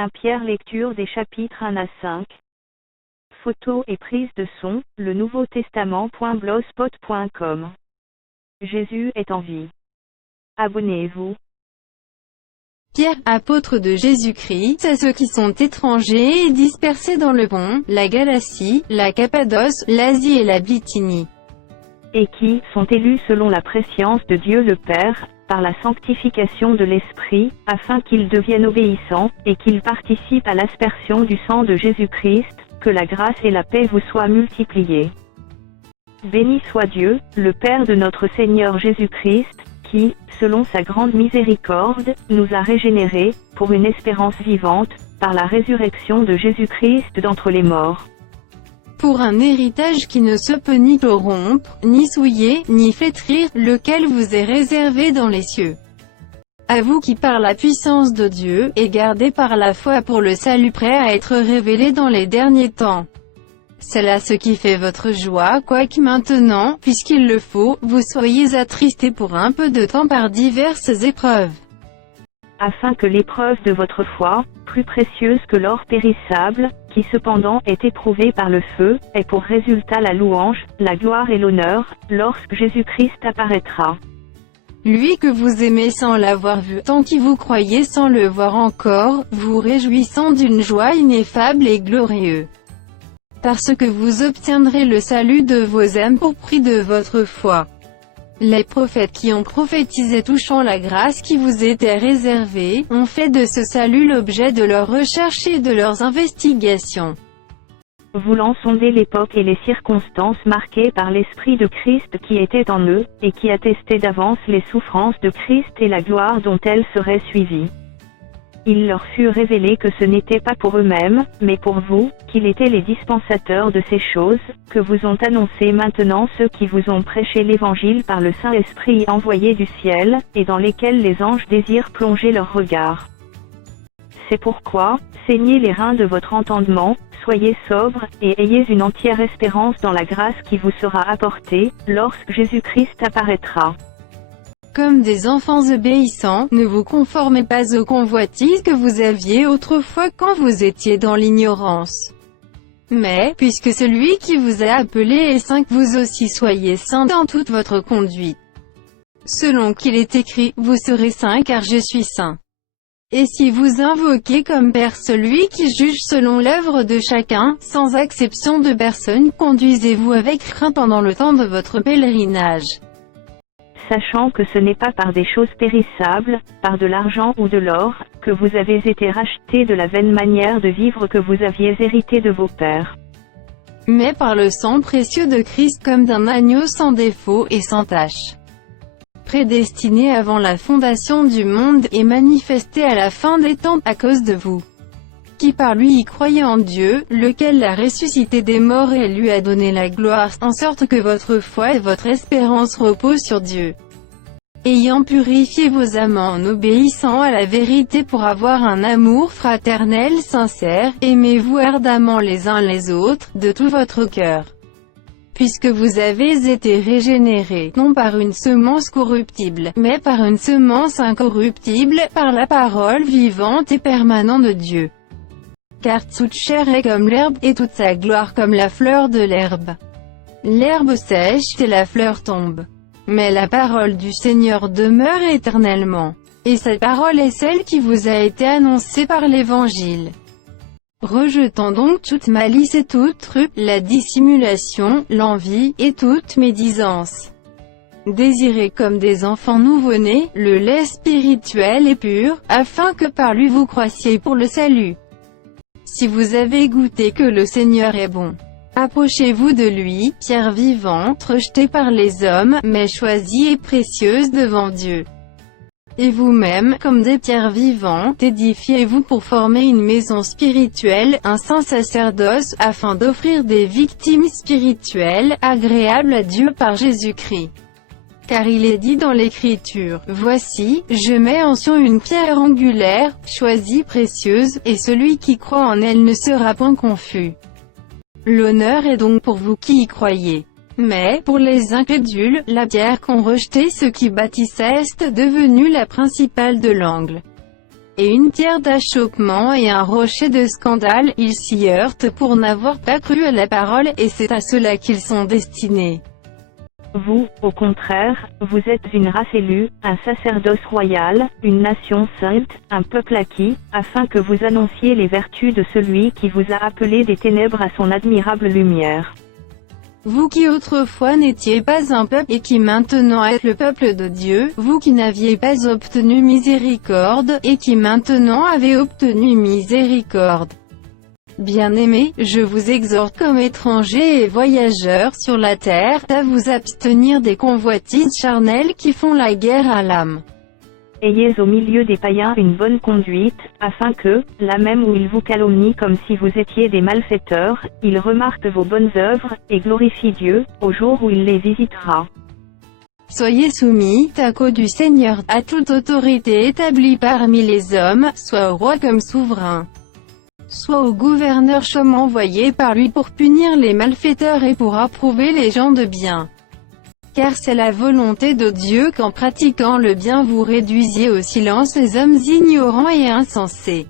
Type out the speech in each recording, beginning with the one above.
1 Pierre. Lecture des chapitres 1 à 5. Photos et prise de son, le Nouveau Testament.blogspot.com. Jésus est en vie. Abonnez-vous. Pierre, apôtre de Jésus-Christ, à ceux qui sont étrangers et dispersés dans le Pont, la Galatie, la Cappadoce, l'Asie et la Bithynie, Et qui sont élus selon la prescience de Dieu le Père, par la sanctification de l'Esprit, afin qu'ils deviennent obéissants, et qu'ils participent à l'aspersion du sang de Jésus-Christ, que la grâce et la paix vous soient multipliées. Béni soit Dieu, le Père de notre Seigneur Jésus-Christ, qui, selon sa grande miséricorde, nous a régénérés, pour une espérance vivante, par la résurrection de Jésus-Christ d'entre les morts. pour un héritage qui ne se peut ni corrompre, ni souiller, ni flétrir, lequel vous est réservé dans les cieux. À vous qui par la puissance de Dieu, et gardés par la foi pour le salut prêt à être révélé dans les derniers temps. C'est là ce qui fait votre joie, quoique maintenant, puisqu'il le faut, vous soyez attristés pour un peu de temps par diverses épreuves. Afin que l'épreuve de votre foi, plus précieuse que l'or périssable, qui cependant est éprouvé par le feu, ait pour résultat la louange, la gloire et l'honneur, lorsque Jésus-Christ apparaîtra. Lui que vous aimez sans l'avoir vu, tant qui vous croyez sans le voir encore, vous réjouissant d'une joie ineffable et glorieuse. Parce que vous obtiendrez le salut de vos âmes pour prix de votre foi. Les prophètes qui ont prophétisé touchant la grâce qui vous était réservée, ont fait de ce salut l'objet de leurs recherches et de leurs investigations. Voulant sonder l'époque et les circonstances marquées par l'Esprit de Christ qui était en eux, et qui attestait d'avance les souffrances de Christ et la gloire dont elles seraient suivies. Il leur fut révélé que ce n'était pas pour eux-mêmes, mais pour vous, qu'il était les dispensateurs de ces choses, que vous ont annoncé maintenant ceux qui vous ont prêché l'Évangile par le Saint-Esprit envoyé du ciel, et dans lesquels les anges désirent plonger leur regard. C'est pourquoi, saignez les reins de votre entendement, soyez sobres, et ayez une entière espérance dans la grâce qui vous sera apportée, lorsque Jésus-Christ apparaîtra. Comme des enfants obéissants, ne vous conformez pas aux convoitises que vous aviez autrefois quand vous étiez dans l'ignorance. Mais, puisque celui qui vous a appelé est saint, vous aussi soyez saints dans toute votre conduite. Selon qu'il est écrit, vous serez saints car je suis saint. Et si vous invoquez comme Père celui qui juge selon l'œuvre de chacun, sans acception de personne, conduisez-vous avec crainte pendant le temps de votre pèlerinage. Sachant que ce n'est pas par des choses périssables, par de l'argent ou de l'or, que vous avez été rachetés de la vaine manière de vivre que vous aviez hérité de vos pères. Mais par le sang précieux de Christ comme d'un agneau sans défaut et sans tache. Prédestiné avant la fondation du monde et manifesté à la fin des temps à cause de vous. Qui par lui y croyait en Dieu, lequel l'a ressuscité des morts et lui a donné la gloire, en sorte que votre foi et votre espérance reposent sur Dieu. Ayant purifié vos âmes en obéissant à la vérité pour avoir un amour fraternel sincère, aimez-vous ardemment les uns les autres, de tout votre cœur. Puisque vous avez été régénérés, non par une semence corruptible, mais par une semence incorruptible, par la parole vivante et permanente de Dieu. Car toute chair est comme l'herbe, et toute sa gloire comme la fleur de l'herbe. L'herbe sèche et la fleur tombe. Mais la parole du Seigneur demeure éternellement. Et cette parole est celle qui vous a été annoncée par l'Évangile. Rejetant donc toute malice et toute truc, la dissimulation, l'envie, et toute médisance. Désirez comme des enfants nouveau-nés, le lait spirituel et pur, afin que par lui vous croissiez pour le salut. Si vous avez goûté que le Seigneur est bon, approchez-vous de lui, pierre vivante, rejetée par les hommes, mais choisie et précieuse devant Dieu. Et vous-même, comme des pierres vivantes, édifiez-vous pour former une maison spirituelle, un saint sacerdoce, afin d'offrir des victimes spirituelles, agréables à Dieu par Jésus-Christ. Car il est dit dans l'Écriture, « Voici, je mets en Sion une pierre angulaire, choisie précieuse, et celui qui croit en elle ne sera point confus. » L'honneur est donc pour vous qui y croyez. Mais, pour les incrédules, la pierre qu'ont rejetée ceux qui bâtissaient est devenue la principale de l'angle. et une pierre d'achoppement et un rocher de scandale. Ils s'y heurtent pour n'avoir pas cru à la parole, et c'est à cela qu'ils sont destinés. Vous, au contraire, vous êtes une race élue, un sacerdoce royal, une nation sainte, un peuple acquis, afin que vous annonciez les vertus de celui qui vous a appelé des ténèbres à son admirable lumière. Vous qui autrefois n'étiez pas un peuple et qui maintenant êtes le peuple de Dieu, vous qui n'aviez pas obtenu miséricorde, et qui maintenant avez obtenu miséricorde. Bien-aimés, je vous exhorte comme étrangers et voyageurs sur la terre, à vous abstenir des convoitises charnelles qui font la guerre à l'âme. Ayez au milieu des païens une bonne conduite, afin que, là même où ils vous calomnient comme si vous étiez des malfaiteurs, ils remarquent vos bonnes œuvres, et glorifient Dieu, au jour où il les visitera. Soyez soumis, à cause du Seigneur, à toute autorité établie parmi les hommes, soit au roi comme souverain, soit au gouverneur comme envoyé par lui pour punir les malfaiteurs et pour approuver les gens de bien. Car c'est la volonté de Dieu qu'en pratiquant le bien vous réduisiez au silence les hommes ignorants et insensés.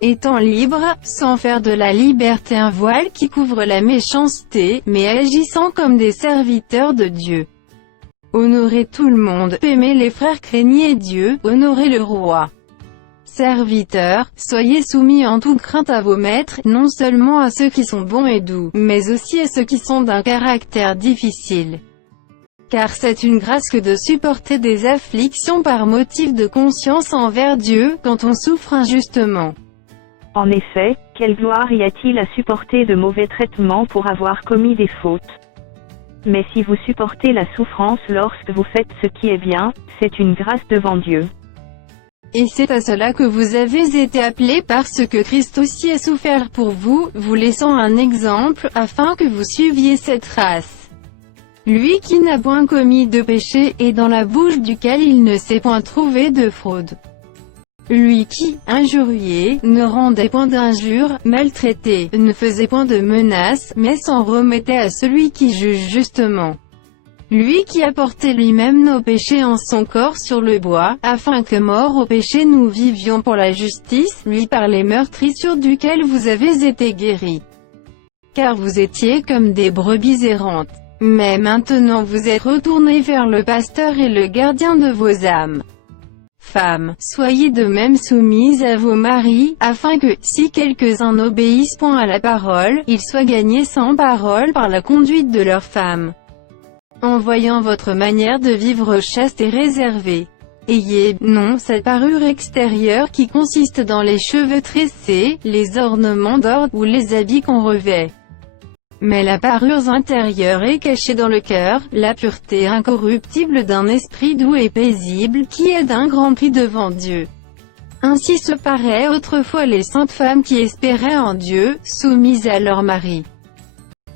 Étant libres, sans faire de la liberté un voile qui couvre la méchanceté, mais agissant comme des serviteurs de Dieu. Honorez tout le monde, aimez les frères, craignez Dieu, honorez le roi. Serviteurs, soyez soumis en toute crainte à vos maîtres, non seulement à ceux qui sont bons et doux, mais aussi à ceux qui sont d'un caractère difficile. Car c'est une grâce que de supporter des afflictions par motif de conscience envers Dieu, quand on souffre injustement. En effet, quelle gloire y a-t-il à supporter de mauvais traitements pour avoir commis des fautes? Mais si vous supportez la souffrance lorsque vous faites ce qui est bien, c'est une grâce devant Dieu. Et c'est à cela que vous avez été appelés parce que Christ aussi a souffert pour vous, vous laissant un exemple, afin que vous suiviez cette race. Lui qui n'a point commis de péché, et dans la bouche duquel il ne s'est point trouvé de fraude. Lui qui, injurié, ne rendait point d'injures, maltraité, ne faisait point de menaces, mais s'en remettait à celui qui juge justement. Lui qui a porté lui-même nos péchés en son corps sur le bois, afin que mort au péché nous vivions pour la justice, lui par les meurtrissures duquel vous avez été guéris. Car vous étiez comme des brebis errantes. Mais maintenant vous êtes retournés vers le pasteur et le gardien de vos âmes. Femmes, soyez de même soumises à vos maris, afin que, si quelques-uns n'obéissent point à la parole, ils soient gagnés sans parole par la conduite de leurs femmes. En voyant votre manière de vivre chaste et réservée. Ayez, non cette parure extérieure qui consiste dans les cheveux tressés, les ornements d'or, ou les habits qu'on revêt. Mais la parure intérieure est cachée dans le cœur, la pureté incorruptible d'un esprit doux et paisible, qui est d'un grand prix devant Dieu. Ainsi se paraient autrefois les saintes femmes qui espéraient en Dieu, soumises à leur mari.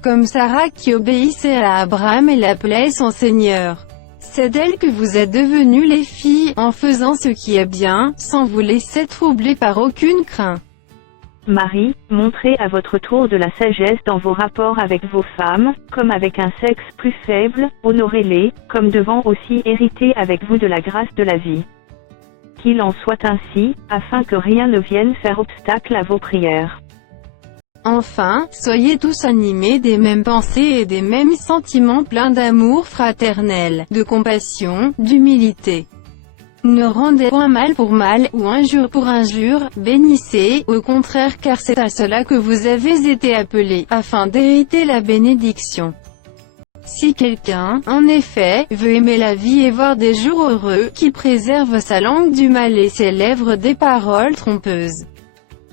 Comme Sarah qui obéissait à Abraham et l'appelait son Seigneur. C'est d'elle que vous êtes devenues les filles, en faisant ce qui est bien, sans vous laisser troubler par aucune crainte. Marie, montrez à votre tour de la sagesse dans vos rapports avec vos femmes, comme avec un sexe plus faible, honorez-les, comme devant aussi hériter avec vous de la grâce de la vie. Qu'il en soit ainsi, afin que rien ne vienne faire obstacle à vos prières. Enfin, soyez tous animés des mêmes pensées et des mêmes sentiments pleins d'amour fraternel, de compassion, d'humilité. Ne rendez point mal pour mal, ou injure pour injure, bénissez, au contraire car c'est à cela que vous avez été appelés, afin d'hériter la bénédiction. Si quelqu'un, en effet, veut aimer la vie et voir des jours heureux, qu'il préserve sa langue du mal et ses lèvres des paroles trompeuses.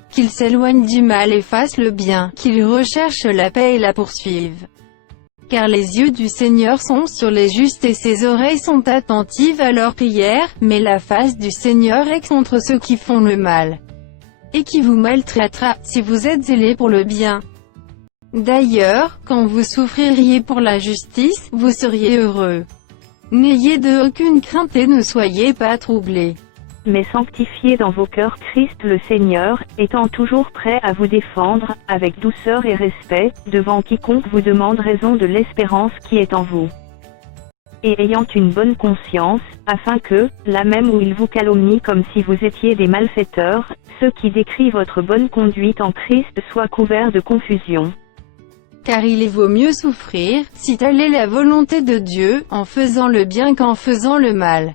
Qu'il s'éloigne du mal et fasse le bien, qu'il recherche la paix et la poursuive. Car les yeux du Seigneur sont sur les justes et ses oreilles sont attentives à leurs prières, mais la face du Seigneur est contre ceux qui font le mal, et qui vous maltraitera, si vous êtes zélés pour le bien. D'ailleurs, quand vous souffririez pour la justice, vous seriez heureux. N'ayez de aucune crainte et ne soyez pas troublés. Mais sanctifiez dans vos cœurs Christ le Seigneur, étant toujours prêt à vous défendre, avec douceur et respect, devant quiconque vous demande raison de l'espérance qui est en vous. et ayant une bonne conscience, afin que, là même où ils vous calomnient comme si vous étiez des malfaiteurs, ceux qui décrient votre bonne conduite en Christ soient couverts de confusion. Car il vaut mieux souffrir, si telle est la volonté de Dieu, en faisant le bien qu'en faisant le mal.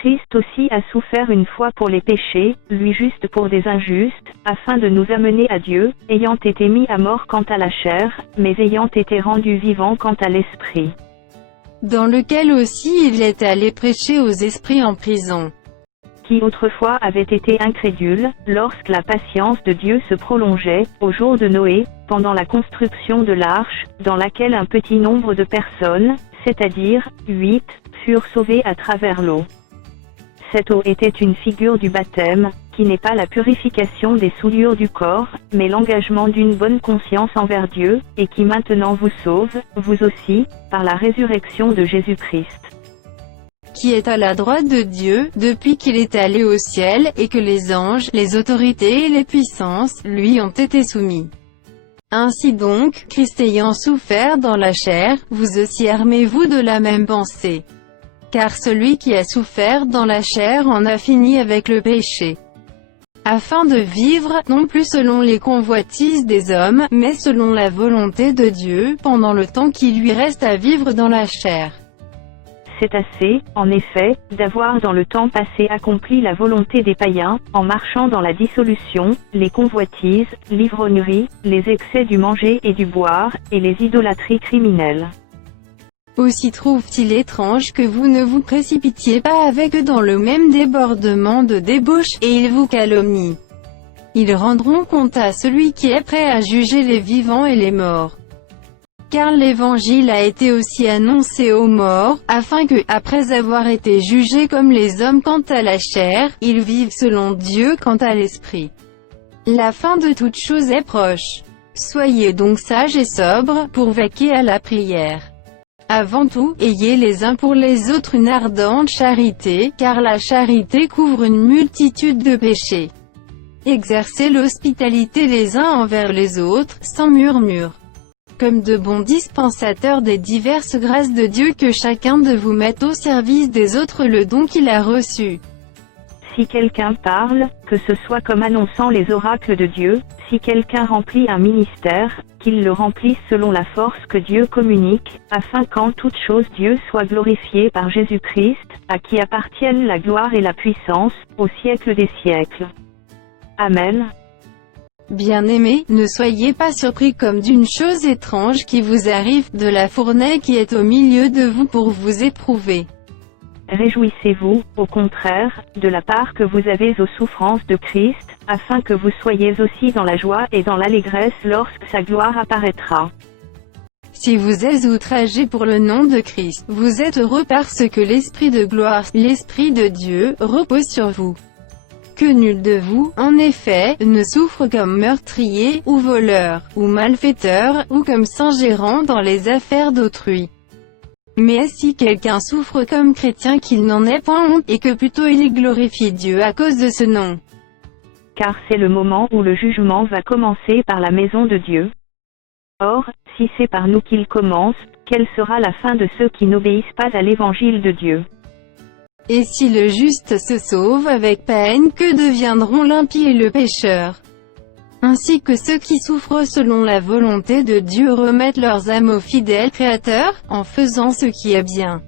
Christ aussi a souffert une fois pour les péchés, lui juste pour des injustes, afin de nous amener à Dieu, ayant été mis à mort quant à la chair, mais ayant été rendu vivant quant à l'esprit. Dans lequel aussi il est allé prêcher aux esprits en prison, qui autrefois avaient été incrédules, lorsque la patience de Dieu se prolongeait, au jour de Noé, pendant la construction de l'arche, dans laquelle un petit nombre de personnes, c'est-à-dire 8, furent sauvées à travers l'eau. Cette eau était une figure du baptême, qui n'est pas la purification des souillures du corps, mais l'engagement d'une bonne conscience envers Dieu, et qui maintenant vous sauve, vous aussi, par la résurrection de Jésus-Christ, qui est à la droite de Dieu, depuis qu'il est allé au ciel, et que les anges, les autorités et les puissances, lui ont été soumis. Ainsi donc, Christ ayant souffert dans la chair, vous aussi armez-vous de la même pensée. Car celui qui a souffert dans la chair en a fini avec le péché, afin de vivre, non plus selon les convoitises des hommes, mais selon la volonté de Dieu, pendant le temps qui lui reste à vivre dans la chair. C'est assez, en effet, d'avoir dans le temps passé accompli la volonté des païens, en marchant dans la dissolution, les convoitises, l'ivrognerie, les excès du manger et du boire, et les idolâtries criminelles. Aussi trouve-t-il étrange que vous ne vous précipitiez pas avec eux dans le même débordement de débauche, et ils vous calomnient. Ils rendront compte à celui qui est prêt à juger les vivants et les morts. Car l'évangile a été aussi annoncé aux morts, afin que, après avoir été jugés comme les hommes quant à la chair, ils vivent selon Dieu quant à l'esprit. La fin de toute chose est proche. Soyez donc sages et sobres, pour vaquer à la prière. Avant tout, ayez les uns pour les autres une ardente charité, car la charité couvre une multitude de péchés. Exercez l'hospitalité les uns envers les autres, sans murmure, comme de bons dispensateurs des diverses grâces de Dieu, que chacun de vous mette au service des autres le don qu'il a reçu. Si quelqu'un parle, que ce soit comme annonçant les oracles de Dieu, si quelqu'un remplit un ministère, qu'il le remplisse selon la force que Dieu communique, afin qu'en toute chose Dieu soit glorifié par Jésus-Christ, à qui appartiennent la gloire et la puissance, au siècle des siècles. Amen. Bien-aimés, ne soyez pas surpris comme d'une chose étrange qui vous arrive, de la fournaise qui est au milieu de vous pour vous éprouver. Réjouissez-vous, au contraire, de la part que vous avez aux souffrances de Christ, afin que vous soyez aussi dans la joie et dans l'allégresse lorsque sa gloire apparaîtra. Si vous êtes outragés pour le nom de Christ, vous êtes heureux parce que l'Esprit de gloire, l'Esprit de Dieu, repose sur vous. Que nul de vous, en effet, ne souffre comme meurtrier, ou voleur, ou malfaiteur, ou comme s'ingérant dans les affaires d'autrui. Mais si quelqu'un souffre comme chrétien, qu'il n'en ait point honte, et que plutôt il glorifie Dieu à cause de ce nom. Car c'est le moment où le jugement va commencer par la maison de Dieu. Or, si c'est par nous qu'il commence, quelle sera la fin de ceux qui n'obéissent pas à l'évangile de Dieu? Et si le juste se sauve avec peine, que deviendront l'impie et le pécheur? Ainsi que ceux qui souffrent selon la volonté de Dieu remettent leurs âmes au fidèle Créateur, en faisant ce qui est bien.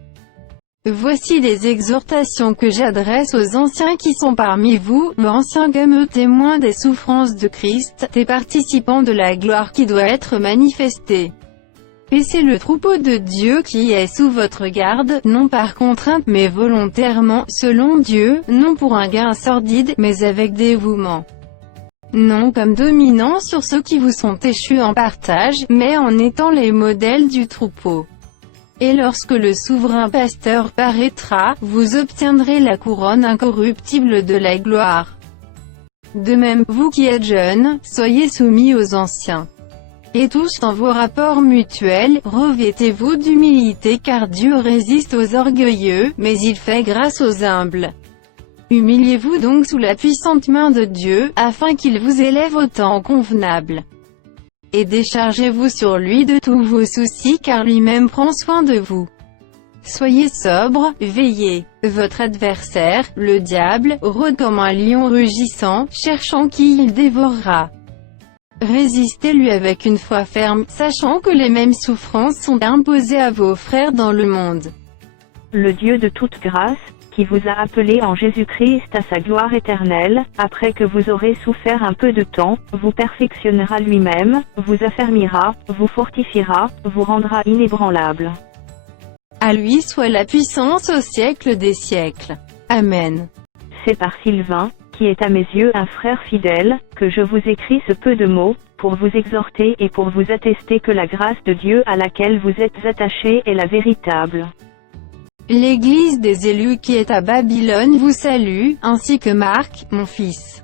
Voici les exhortations que j'adresse aux anciens qui sont parmi vous, anciens comme eux, témoins des souffrances de Christ, et participants de la gloire qui doit être manifestée. Paissez le troupeau de Dieu qui est sous votre garde, non par contrainte, mais volontairement, selon Dieu, non pour un gain sordide, mais avec dévouement. Non comme dominant sur ceux qui vous sont échus en partage, mais en étant les modèles du troupeau. Et lorsque le souverain pasteur paraîtra, vous obtiendrez la couronne incorruptible de la gloire. De même, vous qui êtes jeunes, soyez soumis aux anciens. Et tous dans vos rapports mutuels, revêtez-vous d'humilité, car Dieu résiste aux orgueilleux, mais il fait grâce aux humbles. Humiliez-vous donc sous la puissante main de Dieu, afin qu'il vous élève au temps convenable. Et déchargez-vous sur lui de tous vos soucis, car lui-même prend soin de vous. Soyez sobre, veillez. Votre adversaire, le diable, rôde comme un lion rugissant, cherchant qui il dévorera. Résistez-lui avec une foi ferme, sachant que les mêmes souffrances sont imposées à vos frères dans le monde. Le Dieu de toute grâce, qui vous a appelé en Jésus-Christ à sa gloire éternelle, après que vous aurez souffert un peu de temps, vous perfectionnera lui-même, vous affermira, vous fortifiera, vous rendra inébranlable. À lui soit la puissance au siècle des siècles. Amen. C'est par Sylvain, qui est à mes yeux un frère fidèle, que je vous écris ce peu de mots, pour vous exhorter et pour vous attester que la grâce de Dieu à laquelle vous êtes attachés est la véritable. L'Église des élus qui est à Babylone vous salue, ainsi que Marc, mon fils.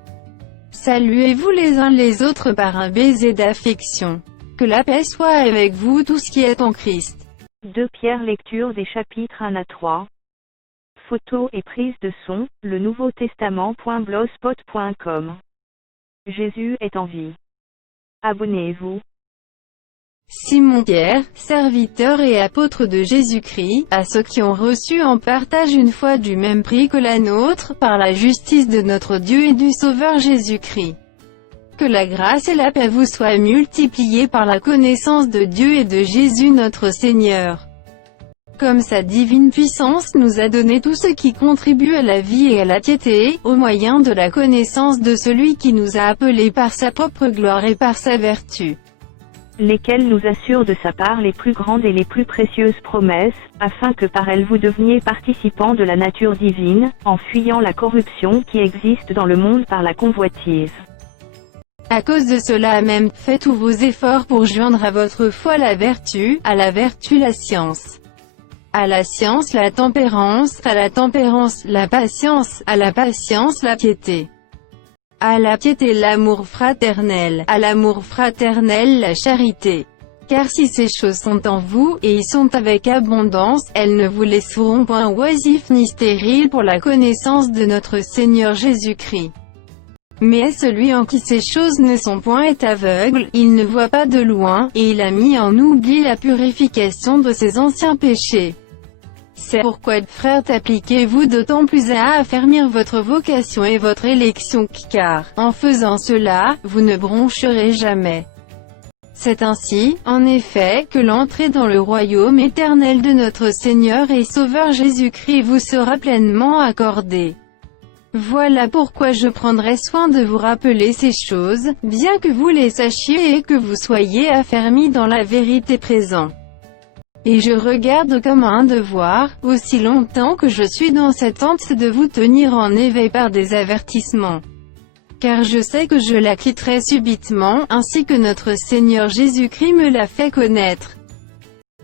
Saluez-vous les uns les autres par un baiser d'affection. Que la paix soit avec vous tous qui êtes en Christ. 2 Pierre. Lecture des chapitres 1 à 3. Photo et prise de son, le Nouveau Testament.blogspot.com. Jésus est en vie. Abonnez-vous. Simon-Pierre, serviteur et apôtre de Jésus-Christ, à ceux qui ont reçu en partage une foi du même prix que la nôtre, par la justice de notre Dieu et du Sauveur Jésus-Christ. Que la grâce et la paix vous soient multipliées par la connaissance de Dieu et de Jésus notre Seigneur. Comme sa divine puissance nous a donné tout ce qui contribue à la vie et à la piété, au moyen de la connaissance de celui qui nous a appelés par sa propre gloire et par sa vertu. Lesquels nous assurent de sa part les plus grandes et les plus précieuses promesses, afin que par elles vous deveniez participants de la nature divine, en fuyant la corruption qui existe dans le monde par la convoitise. À cause de cela même, faites tous vos efforts pour joindre à votre foi la vertu, à la vertu la science. À la science la tempérance, à la tempérance la patience, à la patience la piété. À la piété l'amour fraternel, à l'amour fraternel la charité. Car si ces choses sont en vous, et y sont avec abondance, elles ne vous laisseront point oisifs ni stériles pour la connaissance de notre Seigneur Jésus-Christ. Mais celui en qui ces choses ne sont point est aveugle, il ne voit pas de loin, et il a mis en oubli la purification de ses anciens péchés. C'est pourquoi, frères, appliquez-vous d'autant plus à affermir votre vocation et votre élection, car, en faisant cela, vous ne broncherez jamais. C'est ainsi, en effet, que l'entrée dans le royaume éternel de notre Seigneur et Sauveur Jésus-Christ vous sera pleinement accordée. Voilà pourquoi je prendrai soin de vous rappeler ces choses, bien que vous les sachiez et que vous soyez affermis dans la vérité présente. Et je regarde comme un devoir, aussi longtemps que je suis dans cette tente, de vous tenir en éveil par des avertissements. Car je sais que je la quitterai subitement, ainsi que notre Seigneur Jésus-Christ me l'a fait connaître.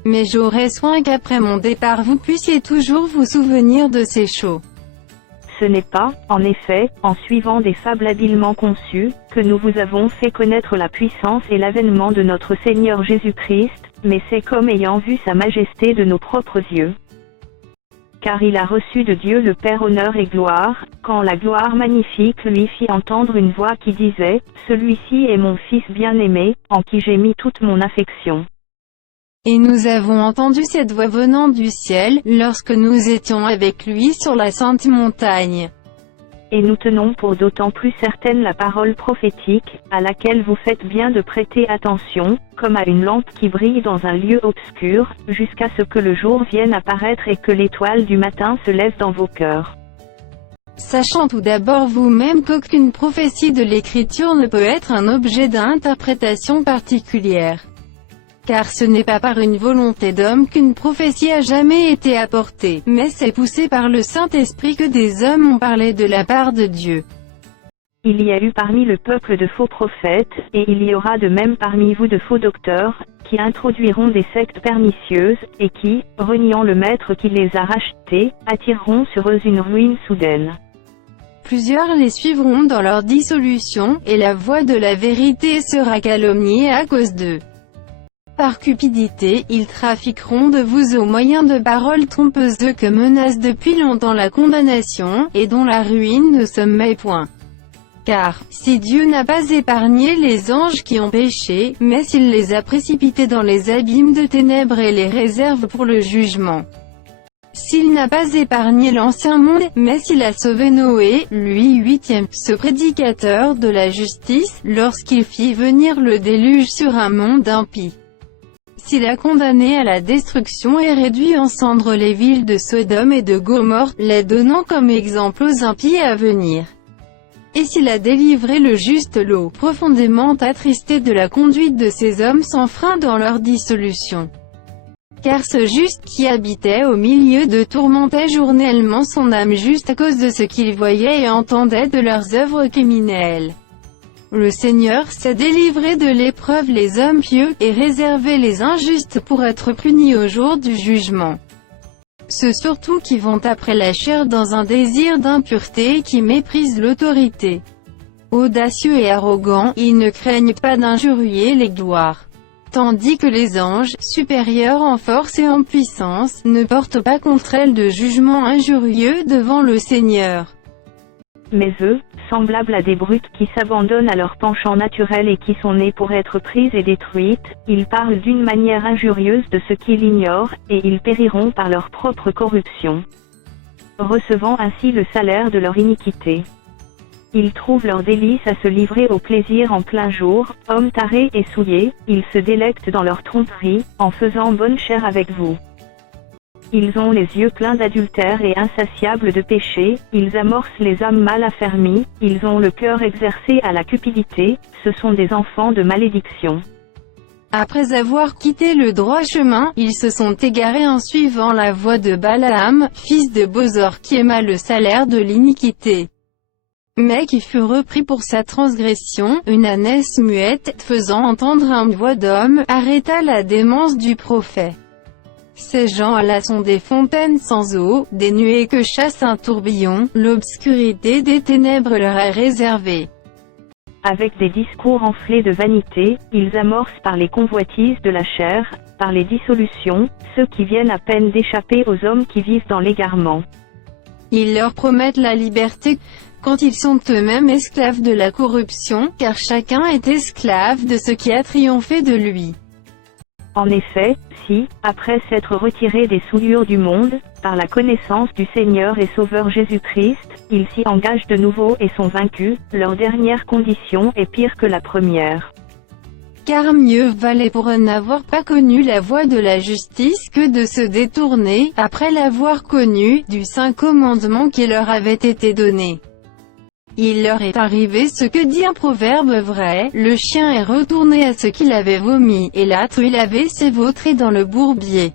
Mais j'aurai soin qu'après mon départ vous puissiez toujours vous souvenir de ces choses. Ce n'est pas, en effet, en suivant des fables habilement conçues, que nous vous avons fait connaître la puissance et l'avènement de notre Seigneur Jésus-Christ, mais c'est comme ayant vu sa majesté de nos propres yeux. Car il a reçu de Dieu le Père honneur et gloire, quand la gloire magnifique lui fit entendre une voix qui disait, « Celui-ci est mon Fils bien-aimé, en qui j'ai mis toute mon affection. » Et nous avons entendu cette voix venant du ciel, lorsque nous étions avec lui sur la sainte montagne. Et nous tenons pour d'autant plus certaine la parole prophétique, à laquelle vous faites bien de prêter attention, comme à une lampe qui brille dans un lieu obscur, jusqu'à ce que le jour vienne apparaître et que l'étoile du matin se lève dans vos cœurs. Sachant tout d'abord vous-même qu'aucune prophétie de l'Écriture ne peut être un objet d'interprétation particulière. Car ce n'est pas par une volonté d'homme qu'une prophétie a jamais été apportée, mais c'est poussé par le Saint-Esprit que des hommes ont parlé de la part de Dieu. Il y a eu parmi le peuple de faux prophètes, et il y aura de même parmi vous de faux docteurs, qui introduiront des sectes pernicieuses, et qui, reniant le Maître qui les a rachetés, attireront sur eux une ruine soudaine. Plusieurs les suivront dans leur dissolution, et la voix de la vérité sera calomniée à cause d'eux. Par cupidité, ils trafiqueront de vous au moyen de paroles trompeuses que menace depuis longtemps la condamnation, et dont la ruine ne sommeille point. Car, si Dieu n'a pas épargné les anges qui ont péché, mais s'il les a précipités dans les abîmes de ténèbres et les réserve pour le jugement. S'il n'a pas épargné l'ancien monde, mais s'il a sauvé Noé, lui huitième, ce prédicateur de la justice, lorsqu'il fit venir le déluge sur un monde impie. S'il a condamné à la destruction et réduit en cendres les villes de Sodome et de Gomorrhe, les donnant comme exemple aux impies à venir. Et s'il a délivré le juste Lot, profondément attristé de la conduite de ces hommes sans frein dans leur dissolution. Car ce juste qui habitait au milieu d'eux tourmentait journellement son âme juste à cause de ce qu'il voyait et entendait de leurs œuvres criminelles. Le Seigneur sait délivrer de l'épreuve les hommes pieux, et réserver les injustes pour être punis au jour du jugement. Ceux surtout qui vont après la chair dans un désir d'impureté et qui méprisent l'autorité. Audacieux et arrogants, ils ne craignent pas d'injurier les gloires. Tandis que les anges, supérieurs en force et en puissance, ne portent pas contre elles de jugement injurieux devant le Seigneur. Mais eux, semblables à des brutes qui s'abandonnent à leur penchant naturel et qui sont nées pour être prises et détruites, ils parlent d'une manière injurieuse de ceux qui l'ignorent, et ils périront par leur propre corruption, recevant ainsi le salaire de leur iniquité. Ils trouvent leur délice à se livrer au plaisir en plein jour, hommes tarés et souillés, ils se délectent dans leur tromperie, en faisant bonne chère avec vous. Ils ont les yeux pleins d'adultère et insatiables de péché, ils amorcent les âmes mal affermies, ils ont le cœur exercé à la cupidité, ce sont des enfants de malédiction. Après avoir quitté le droit chemin, ils se sont égarés en suivant la voie de Balaam, fils de Bosor qui aima le salaire de l'iniquité. Mais qui fut repris pour sa transgression, une ânesse muette, faisant entendre une voix d'homme, arrêta la démence du prophète. Ces gens-là sont des fontaines sans eau, des nuées que chasse un tourbillon, l'obscurité des ténèbres leur est réservée. Avec des discours enflés de vanité, ils amorcent par les convoitises de la chair, par les dissolutions, ceux qui viennent à peine d'échapper aux hommes qui vivent dans l'égarement. Ils leur promettent la liberté, quand ils sont eux-mêmes esclaves de la corruption, car chacun est esclave de ce qui a triomphé de lui. En effet, si, après s'être retirés des souillures du monde, par la connaissance du Seigneur et Sauveur Jésus-Christ, ils s'y engagent de nouveau et sont vaincus, leur dernière condition est pire que la première. Car mieux valait pour eux n'avoir pas connu la voie de la justice que de se détourner, après l'avoir connu, du saint commandement qui leur avait été donné. Il leur est arrivé ce que dit un proverbe vrai, le chien est retourné à ce qu'il avait vomi, et la truie l'avait s'évautré dans le bourbier.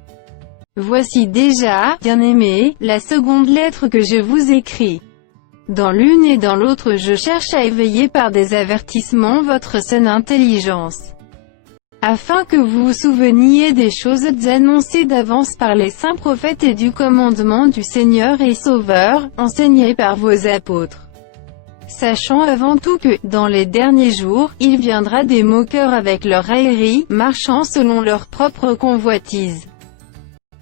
Voici déjà, bien-aimés, la seconde lettre que je vous écris. Dans l'une et dans l'autre je cherche à éveiller par des avertissements votre saine intelligence, afin que vous vous souveniez des choses annoncées d'avance par les saints prophètes et du commandement du Seigneur et Sauveur, enseigné par vos apôtres. Sachant avant tout que, dans les derniers jours, il viendra des moqueurs avec leur raillerie, marchant selon leur propre convoitise,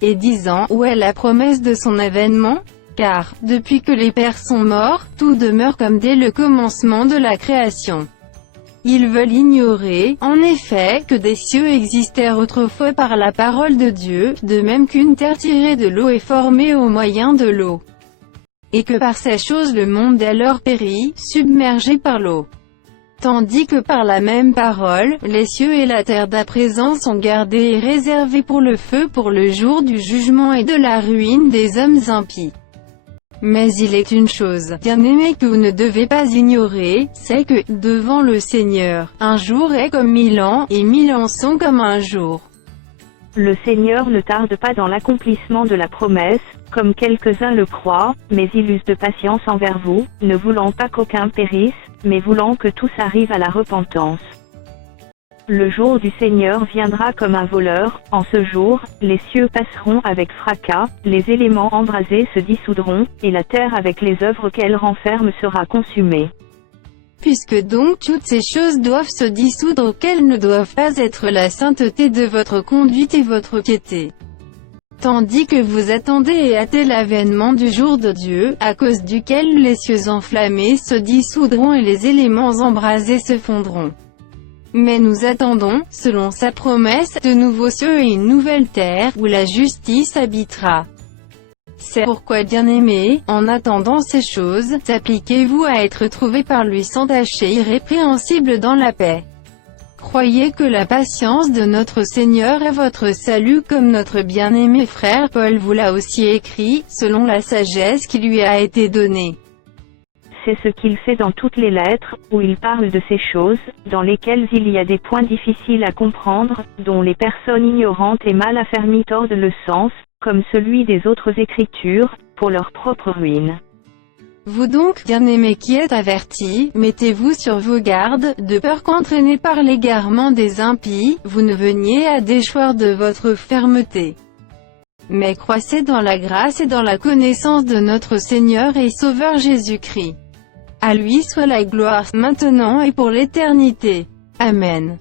et disant, où est la promesse de son avènement? Car, depuis que les pères sont morts, tout demeure comme dès le commencement de la création. Ils veulent ignorer, en effet, que des cieux existèrent autrefois par la parole de Dieu, de même qu'une terre tirée de l'eau est formée au moyen de l'eau. Et que par ces choses le monde alors périt, submergé par l'eau. Tandis que par la même parole, les cieux et la terre d'à présent sont gardés et réservés pour le feu pour le jour du jugement et de la ruine des hommes impies. Mais il est une chose, bien-aimés, que vous ne devez pas ignorer, c'est que, devant le Seigneur, un jour est comme 1000 ans, et 1000 ans sont comme un jour. Le Seigneur ne tarde pas dans l'accomplissement de la promesse, comme quelques-uns le croient, mais il use de patience envers vous, ne voulant pas qu'aucun périsse, mais voulant que tous arrivent à la repentance. Le jour du Seigneur viendra comme un voleur, en ce jour, les cieux passeront avec fracas, les éléments embrasés se dissoudront, et la terre avec les œuvres qu'elle renferme sera consumée. Puisque donc toutes ces choses doivent se dissoudre, quelles ne doivent pas être la sainteté de votre conduite et votre piété. Tandis que vous attendez et hâtez l'avènement du jour de Dieu, à cause duquel les cieux enflammés se dissoudront et les éléments embrasés se fondront. Mais nous attendons, selon sa promesse, de nouveaux cieux et une nouvelle terre, où la justice habitera. C'est pourquoi, bien-aimés, en attendant ces choses, appliquez-vous à être trouvés par lui sans tache et irrépréhensibles dans la paix. Croyez que la patience de notre Seigneur est votre salut, comme notre bien-aimé frère Paul vous l'a aussi écrit, selon la sagesse qui lui a été donnée. C'est ce qu'il fait dans toutes les lettres, où il parle de ces choses, dans lesquelles il y a des points difficiles à comprendre, dont les personnes ignorantes et mal affermies tordent le sens, comme celui des autres Écritures, pour leur propre ruine. Vous donc, bien-aimés qui êtes avertis, mettez-vous sur vos gardes, de peur qu'entraînés par l'égarement des impies, vous ne veniez à déchoir de votre fermeté. Mais croissez dans la grâce et dans la connaissance de notre Seigneur et Sauveur Jésus-Christ. À lui soit la gloire, maintenant et pour l'éternité. Amen.